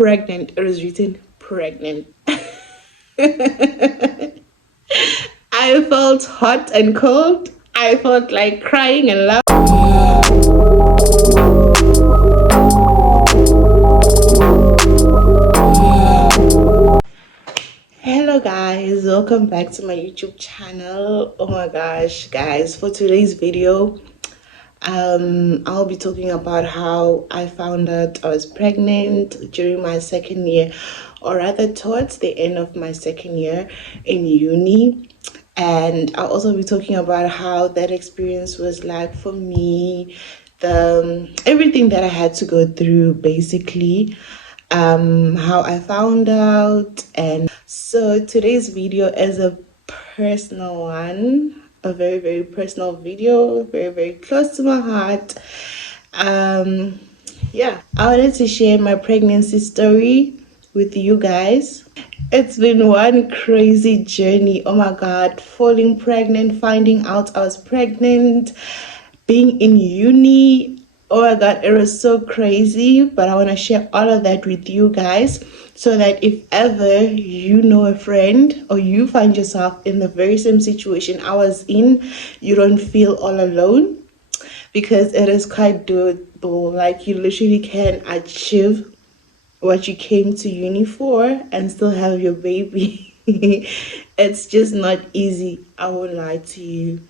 pregnant. It was written pregnant. I felt hot and cold. I felt like crying and laughing. Hello guys, welcome back to my YouTube channel. Oh my gosh, guys, for today's video, I'll be talking about how I found out I was pregnant during my second year, or rather towards the end of my second year in uni. And I'll also be talking about how that experience was like for me, the everything that I had to go through basically, how I found out. And so today's video is a personal one, a very personal video, very close to my heart. Yeah, I wanted to share my pregnancy story with you guys. It's been one crazy journey. Oh my god, falling pregnant, finding out I was pregnant, being in uni. Oh my god, it was so crazy. But I want to share all of that with you guys so that if ever you know a friend or you find yourself in the very same situation I was in, you don't feel all alone, because it is quite doable. Like, you literally can achieve what you came to uni for and still have your baby. It's just not easy, I won't lie to you.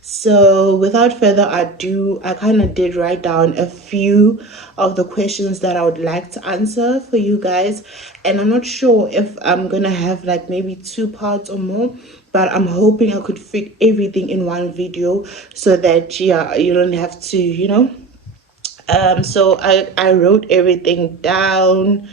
So without further ado, I kind of did write down a few of the questions that I would like to answer for you guys, and I'm not sure if I'm gonna have like maybe 2 parts or more, but I'm hoping I could fit everything in one video so that, yeah, you don't have to, so I wrote everything down.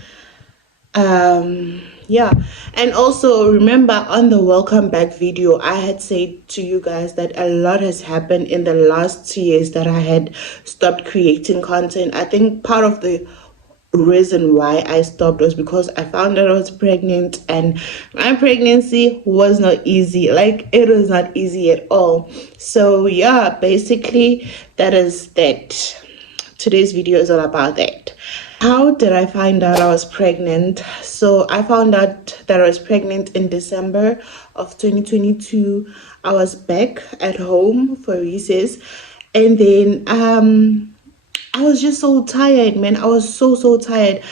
Yeah, and also remember, on the welcome back video I had said to you guys that a lot has happened in the last 2 years that I had stopped creating content. I think part of the reason why I stopped was because I found out I was pregnant, and my pregnancy was not easy. Like, it was not easy at all. So yeah, basically that is that. Today's video is all about that. How did I find out I was pregnant? So I found out that I was pregnant in December of 2022. I was back at home for recess, and then I was just so tired, man. I was so tired.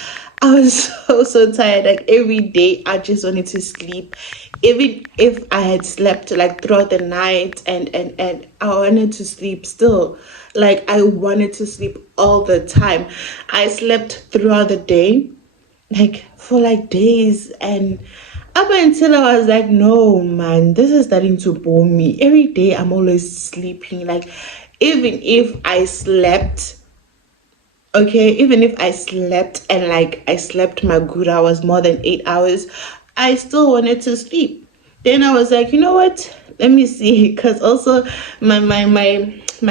I was so tired. Like, every day I just wanted to sleep. Even if I had slept like throughout the night, and I wanted to sleep still. Like, I wanted to sleep all the time. I slept throughout the day, like for like days, and up until I was like, no man, this is starting to bore me. Every day I'm always sleeping. Like, even if I slept, okay, even if I slept and like I slept my good hours, more than 8 hours, I still wanted to sleep. Then I was like, you know what, let me see, because also my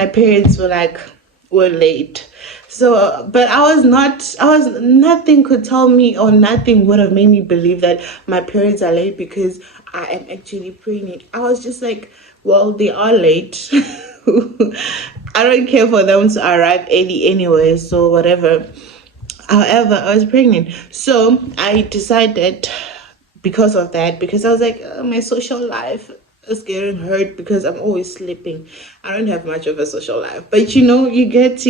parents were late. So but nothing could tell me, or nothing would have made me believe that my parents are late because I am actually pregnant. I was just like, well, they are late. I don't care for them to arrive early anyway, so whatever. However, I was pregnant. So I decided, because of that, because I was like, my social life is getting hurt because I'm always sleeping. I don't have much of a social life, but you get.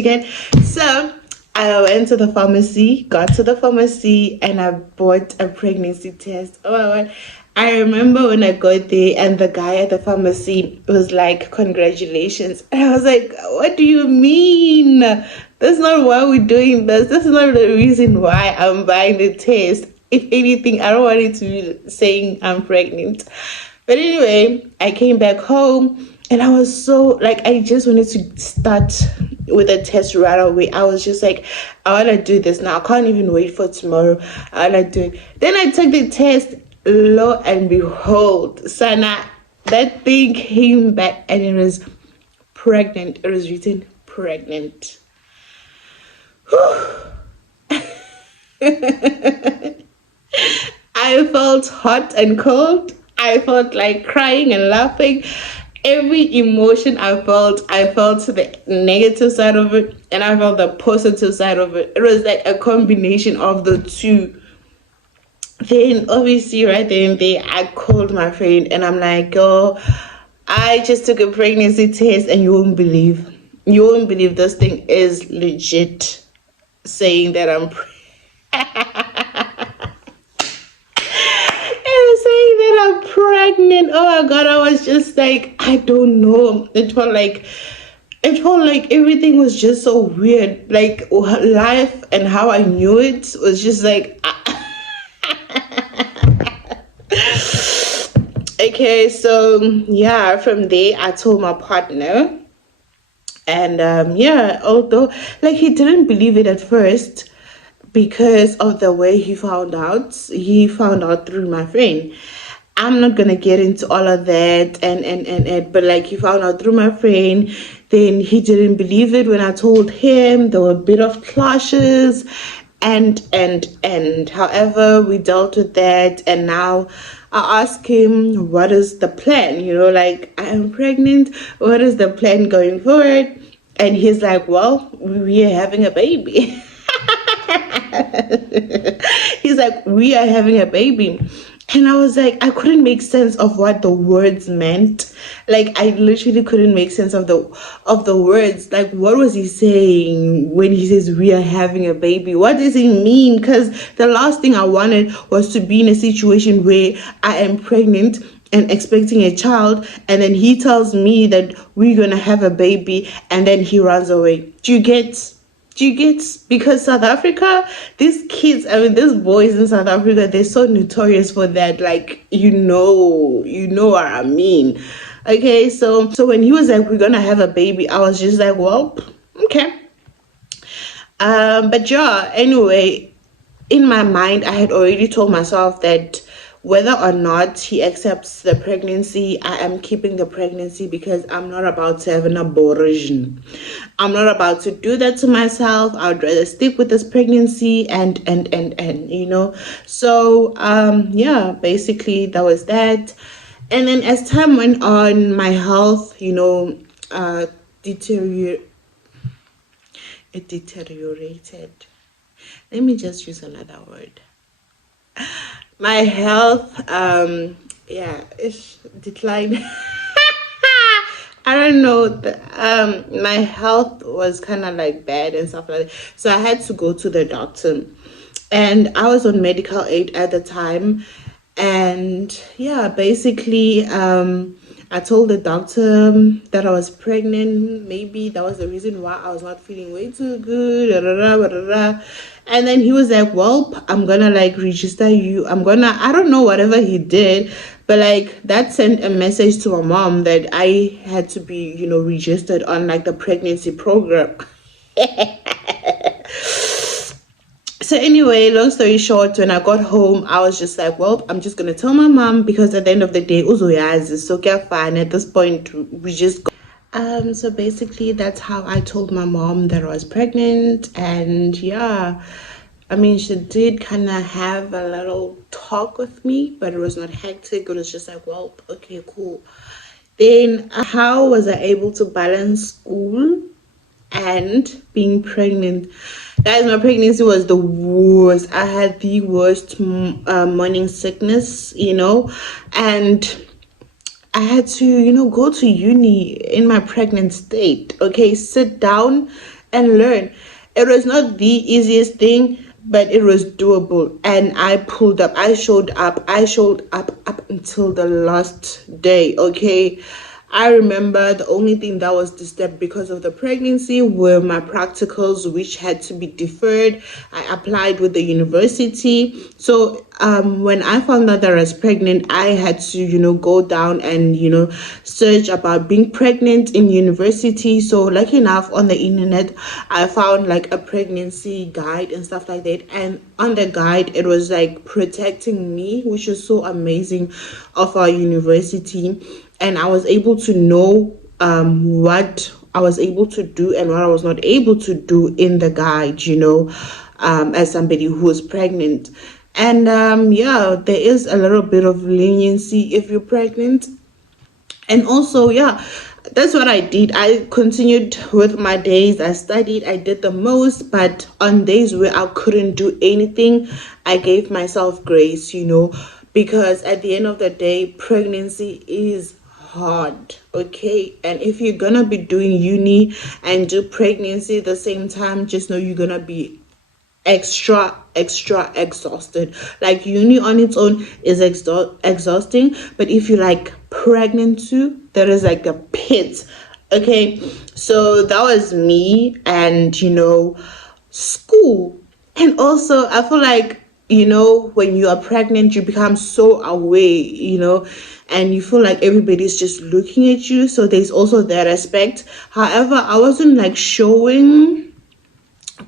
So I went to the pharmacy, got to the pharmacy, and I bought a pregnancy test. Oh my god. I remember when I got there and the guy at the pharmacy was like, congratulations. And I was like, what do you mean? That's not why we're doing this. That's not the reason why I'm buying the test. If anything, I don't want it to be saying I'm pregnant. But anyway, I came back home and I was so like, I just wanted to start with a test right away. I was just like, I want to do this now. I can't even wait for tomorrow. I want to do it. Then I took the test. Lo and behold, Sana, that thing came back and it was pregnant. It was written pregnant. I felt hot and cold. I felt like crying and laughing. Every emotion I felt the negative side of it, and I felt the positive side of it. It was like a combination of the two. Then obviously right then there I called my friend and I'm like, oh, I just took a pregnancy test and you won't believe this thing is legit saying that I'm saying that I'm pregnant. Oh my god, I was just like, I don't know. It felt like everything was just so weird. Like life and how I knew it was just like okay, so yeah, from there I told my partner. And yeah, although like he didn't believe it at first because of the way he found out through my friend. I'm not gonna get into all of that and but like he found out through my friend. Then he didn't believe it when I told him. There were a bit of clashes and however we dealt with that. And now I ask him, what is the plan? Like, I am pregnant, what is the plan going forward? And he's like, well, we are having a baby. He's like, we are having a baby. And I was like, I couldn't make sense of what the words meant. Like, I literally couldn't make sense of the words. Like, what was he saying when he says we are having a baby? What does he mean? Because the last thing I wanted was to be in a situation where I am pregnant and expecting a child, and then he tells me that we're gonna have a baby, and then he runs away. Do you get? Because South Africa, these kids, I mean, these boys in South Africa, they're so notorious for that. Like, you know what I mean. Okay, so when he was like, we're gonna have a baby, I was just like, well, okay. But yeah, anyway, in my mind, I had already told myself that whether or not he accepts the pregnancy, I am keeping the pregnancy because I'm not about to have an abortion. I'm not about to do that to myself. I'd rather stick with this pregnancy and. So yeah, basically that was that. And then as time went on, my health, deteriorate it deteriorated. Let me just use another word. My health, yeah, it's declined. I don't know. My health was kind of like bad and stuff like that. So I had to go to the doctor. And I was on medical aid at the time. And yeah, basically, I told the doctor that I was pregnant. Maybe that was the reason why I was not feeling way too good. Da, da, da, da, da. And then he was like, well, I'm gonna like register you. I don't know whatever he did, but like that sent a message to my mom that I had to be, registered on like the pregnancy program. So anyway, long story short, when I got home, I was just like, well, I'm just gonna tell my mom because at the end of the day, uzoyazi, so get fine. At this point, we just so basically that's how I told my mom that I was pregnant. And yeah, I mean, she did kind of have a little talk with me, but it was not hectic. It was just like, well, okay, cool. Then how was I able to balance school and being pregnant? Guys, my pregnancy was the worst. I had the worst morning sickness, and I had to, go to uni in my pregnant state. Okay, sit down and learn. It was not the easiest thing, but it was doable. And I pulled up. I showed up. I showed up until the last day. Okay. I remember the only thing that was disturbed because of the pregnancy were my practicals, which had to be deferred. I applied with the university. So when I found out that I was pregnant, I had to, go down and, search about being pregnant in university. So lucky enough, on the internet, I found like a pregnancy guide and stuff like that. And on the guide, it was like protecting me, which was so amazing of our university. And I was able to know what I was able to do and what I was not able to do in the guide, as somebody who was pregnant. And yeah, there is a little bit of leniency if you're pregnant. And also, yeah, that's what I did. I continued with my days. I studied, I did the most, but on days where I couldn't do anything, I gave myself grace, because at the end of the day, pregnancy is hard, okay? And if you're gonna be doing uni and do pregnancy at the same time, just know you're gonna be extra exhausted. Like, uni on its own is exhausting, but if you like pregnant too, there is like a pit. Okay, so that was me. And school. And also, I feel like, when you are pregnant, you become so away, and you feel like everybody's just looking at you, so there's also that aspect. However, I wasn't like showing,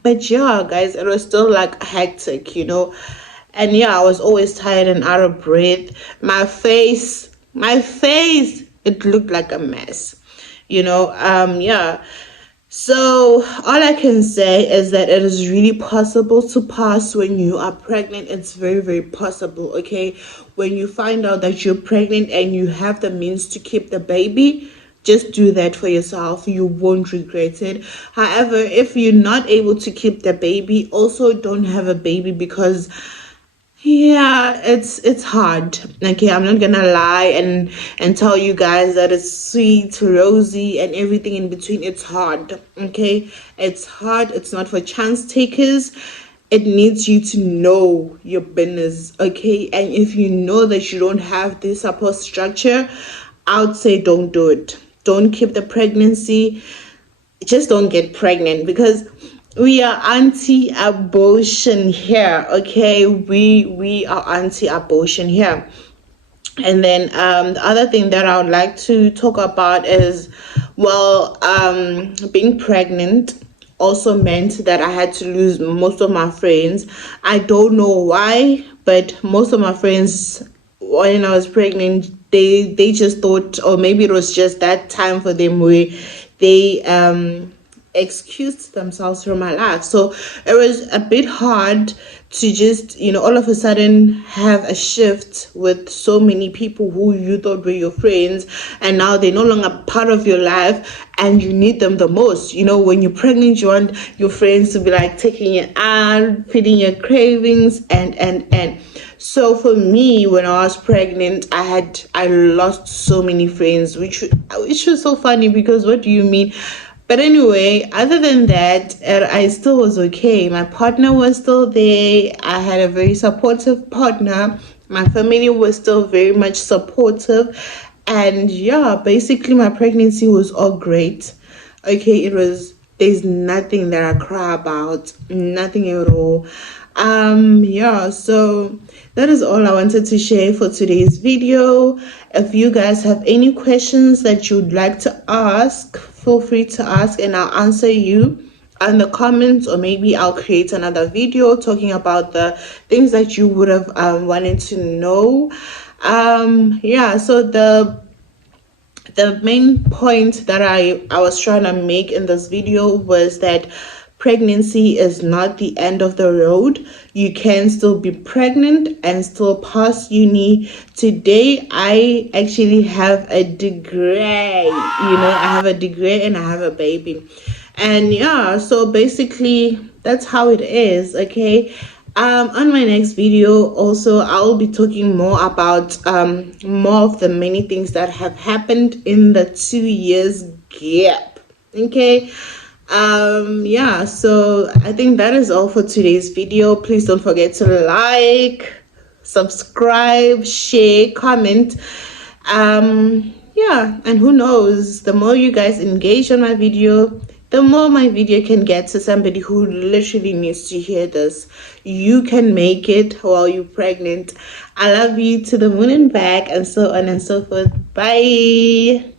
but yeah, guys, it was still like hectic, and yeah, I was always tired and out of breath. My face, it looked like a mess, yeah. So all I can say is that it is really possible to pass when you are pregnant. It's very, very possible, okay? When you find out that you're pregnant and you have the means to keep the baby, just do that for yourself. You won't regret it. However, if you're not able to keep the baby, also don't have a baby, because yeah, it's hard. Okay, I'm not gonna lie and tell you guys that it's sweet, rosy, and everything in between. It's hard. Okay, it's hard. It's not for chance takers. It needs you to know your business. Okay, and if you know that you don't have this support structure, I would say don't do it. Don't keep the pregnancy. Just don't get pregnant, because we are anti-abortion here. Okay, we are anti-abortion here. And then the other thing that I would like to talk about is, well, being pregnant also meant that I had to lose most of my friends. I don't know why, but most of my friends, when I was pregnant, they just thought, or maybe it was just that time for them where they excused themselves from my life. So it was a bit hard to just, all of a sudden have a shift with so many people who you thought were your friends, and now they're no longer part of your life and you need them the most. When you're pregnant, you want your friends to be like taking you out, feeding your cravings, and so for me, when I was pregnant, I lost so many friends, which was so funny, because what do you mean? But anyway, other than that, I still was okay. My partner was still there. I had a very supportive partner. My family was still very much supportive. And yeah, basically my pregnancy was all great. Okay, there's nothing that I cry about. Nothing at all. Yeah, so that is all I wanted to share for today's video. If you guys have any questions that you'd like to ask, feel free to ask and I'll answer you in the comments, or maybe I'll create another video talking about the things that you would have wanted to know. Yeah, so the main point that I was trying to make in this video was that pregnancy is not the end of the road. You can still be pregnant and still pass uni. Today, I actually have a degree. I have a degree and I have a baby. And yeah, so basically, that's how it is, okay? On my next video, also, I'll be talking more about more of the many things that have happened in the 2 years gap, okay? Yeah, so I think that is all for today's video. Please don't forget to like, subscribe, share, comment. Yeah, and who knows, the more you guys engage on my video, the more my video can get to somebody who literally needs to hear this. You can make it while you're pregnant. I love you to the moon and back, and so on and so forth. Bye.